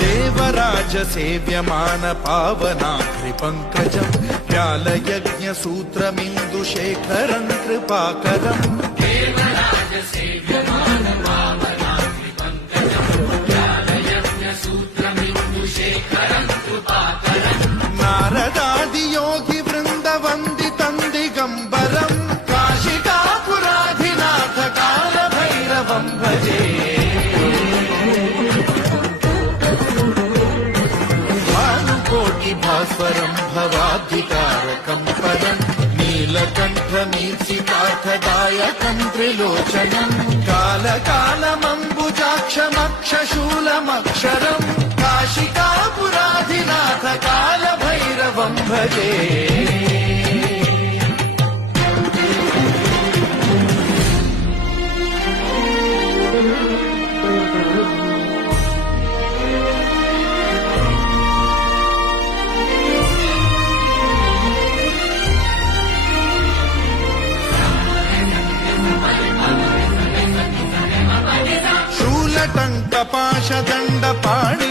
देवराज सेव्यमान पावनाग्रि पंकजम् व्यालयज्ञ सूत्रमिन्दुशेखरं कृपाकरम् देवराज सेव्यमान पावनाग्रि पंकजम् व्यालयज्ञ सूत्रमिन्दुशेखरं कृपाकरम् नारदादि योगि वृन्द वन्दितं दिगम्बरम् काशिकापुराधिनाथ काल भैरवं भजे भास्वरं भवाधिकारकं परं नीलकण्ठमीर्षितार्थदायकं त्रिलोचनं कालकालमम्बुजाक्षमक्षशूलमक्षरं काशिकापुराधिनाथ कालभैरवं भजे शूलटङ्कपाशदण्डपाणि